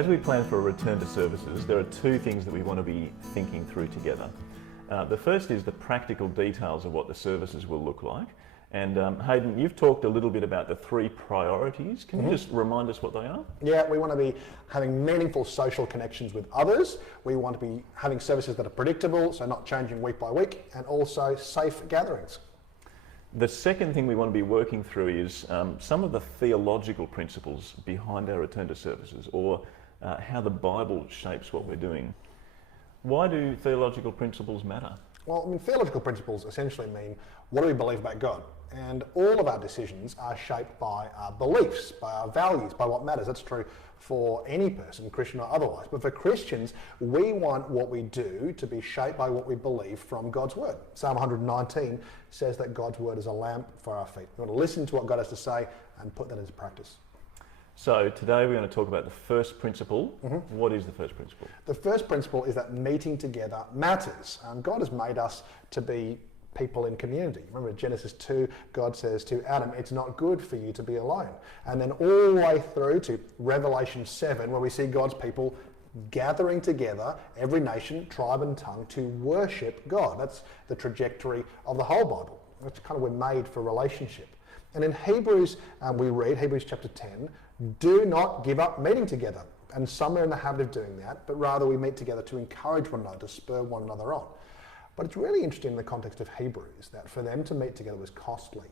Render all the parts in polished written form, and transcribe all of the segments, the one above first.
As we plan for a return to services, there are two things that we want to be thinking through together. The first is the practical details of what the services will look like. And Hayden, you've talked a little bit about the three priorities. Can you just remind us what they are? Yeah, we want to be having meaningful social connections with others. We want to be having services that are predictable, so not changing week by week, and also safe gatherings. The second thing we want to be working through is some of the theological principles behind our return to services, or how the Bible shapes what we're doing. Why do theological principles matter? Well, I mean, theological principles essentially mean what do we believe about God? And all of our decisions are shaped by our beliefs, by our values, by what matters. That's true for any person, Christian or otherwise. But for Christians, we want what we do to be shaped by what we believe from God's Word. Psalm 119 says that God's Word is a lamp for our feet. We want to listen to what God has to say and put that into practice. So today we're going to talk about the first principle. What is the first principle? The first principle is that meeting together matters. God has made us to be people in community. Remember Genesis 2, God says to Adam, it's not good for you to be alone. And then all the way through to Revelation 7, where we see God's people gathering together, every nation, tribe and tongue, to worship God. That's the trajectory of the whole Bible. That's kind of, we're made for relationship. And in Hebrews, we read, Hebrews chapter 10, do not give up meeting together. And some are in the habit of doing that, but rather we meet together to encourage one another, to spur one another on. But it's really interesting in the context of Hebrews that for them to meet together was costly.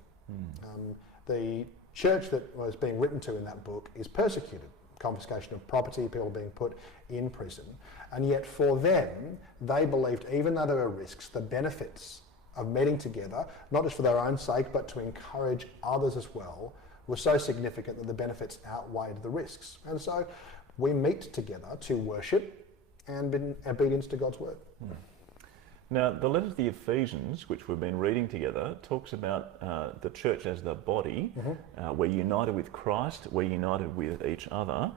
The church that was being written to in that book is persecuted, confiscation of property, people being put in prison. And yet for them, they believed even though there were risks, the benefits of meeting together, not just for their own sake, but to encourage others as well, were so significant that the benefits outweighed the risks. And so we meet together to worship and in obedience to God's Word. Now, the letter to the Ephesians, which we've been reading together, talks about the church as the body. We're united with Christ, we're united with each other.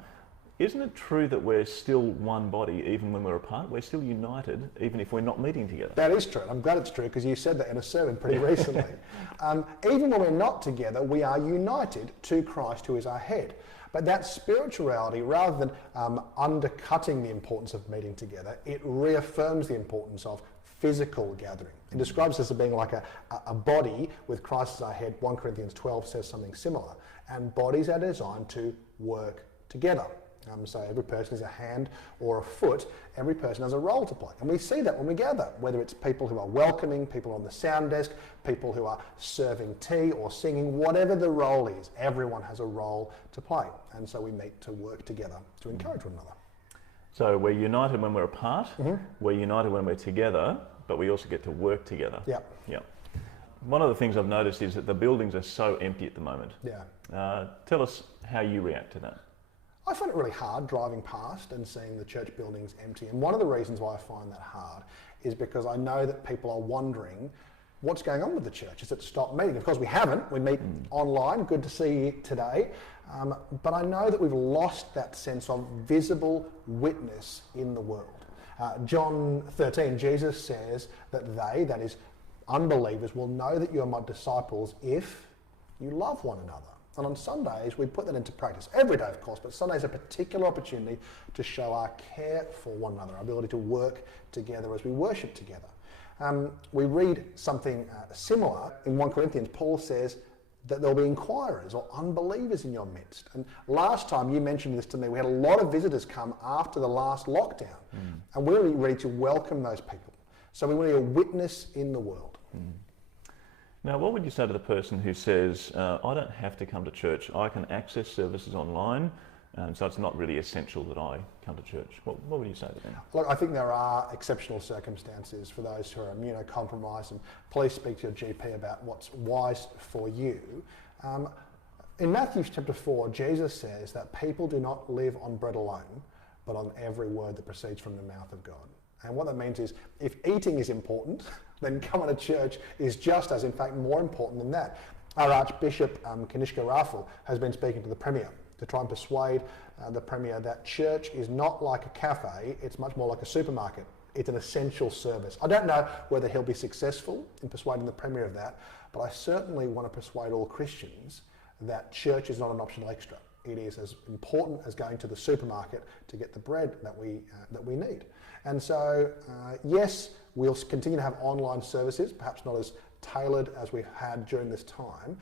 Isn't it true that we're still one body even when we're apart? We're still united even if we're not meeting together. That is true. I'm glad it's true because you said that in a sermon pretty recently. Even when we're not together, we are united to Christ who is our head. But that spirituality, rather than undercutting the importance of meeting together, it reaffirms the importance of physical gathering. It describes us as being like a body with Christ as our head. 1 Corinthians 12 says something similar. And bodies are designed to work together. So every person is a hand or a foot. Every person has a role to play. And we see that when we gather, whether it's people who are welcoming, people on the sound desk, people who are serving tea or singing, whatever the role is, everyone has a role to play. And so we meet to work together to encourage one another. So we're united when we're apart, we're united when we're together, but we also get to work together. Yeah. One of the things I've noticed is that the buildings are so empty at the moment. Yeah. Tell us how you react to that. I find it really hard driving past and seeing the church buildings empty. And one of the reasons why I find that hard is because I know that people are wondering what's going on with the church. Has it stopped meeting? Of course we haven't. We meet online. Good to see you today. But I know that we've lost that sense of visible witness in the world. John 13, Jesus says that they, that is unbelievers, will know that you are my disciples if you love one another. And on Sundays, we put that into practice. Every day, of course, but Sunday is a particular opportunity to show our care for one another, our ability to work together as we worship together. We read something similar in 1 Corinthians. Paul says that there'll be inquirers or unbelievers in your midst. And last time you mentioned this to me, we had a lot of visitors come after the last lockdown. And we're really ready to welcome those people. So we want to be a witness in the world. Now, what would you say to the person who says, I don't have to come to church, I can access services online, so it's not really essential that I come to church? What would you say to them? Look, I think there are exceptional circumstances for those who are immunocompromised, and please speak to your GP about what's wise for you. In Matthew chapter 4, Jesus says that people do not live on bread alone, but on every word that proceeds from the mouth of God. And what that means is, if eating is important, then coming to church is just as, in fact, more important than that. Our Archbishop, Kanishka Raffle, has been speaking to the Premier to try and persuade the Premier that church is not like a cafe, it's much more like a supermarket. It's an essential service. I don't know whether he'll be successful in persuading the Premier of that, but I certainly want to persuade all Christians that church is not an optional extra. It is as important as going to the supermarket to get the bread that we need. And so, yes, we'll continue to have online services, perhaps not as tailored as we've had during this time,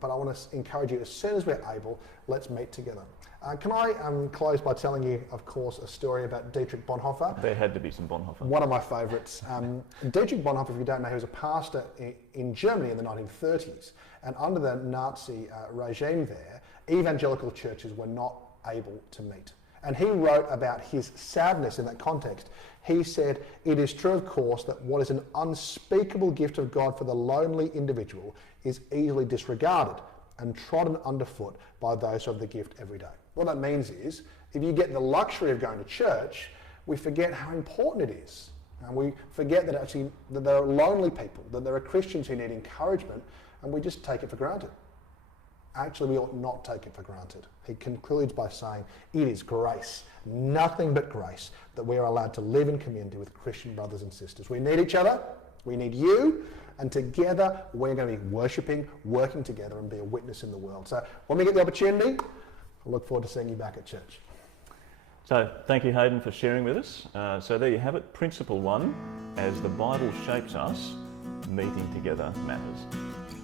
but I want to encourage you, as soon as we're able, let's meet together. Can I close by telling you, of course, a story about Dietrich Bonhoeffer? There had to be some Bonhoeffer. One of my favourites. Dietrich Bonhoeffer, if you don't know, he was a pastor in Germany in the 1930s. And under the Nazi regime there, evangelical churches were not able to meet. And he wrote about his sadness in that context. He said, "It is true, of course, that what is an unspeakable gift of God for the lonely individual is easily disregarded and trodden underfoot by those who have the gift every day." What that means is, if you get the luxury of going to church, we forget how important it is. And we forget that actually that there are lonely people, that there are Christians who need encouragement, and we just take it for granted. Actually, we ought not take it for granted. He concludes by saying, it is grace, nothing but grace, that we are allowed to live in community with Christian brothers and sisters. We need each other, we need you, and together we're going to be worshipping, working together, and be a witness in the world. So when we get the opportunity, I look forward to seeing you back at church. So thank you, Hayden, for sharing with us. So there you have it, Principle 1, as the Bible shapes us, meeting together matters.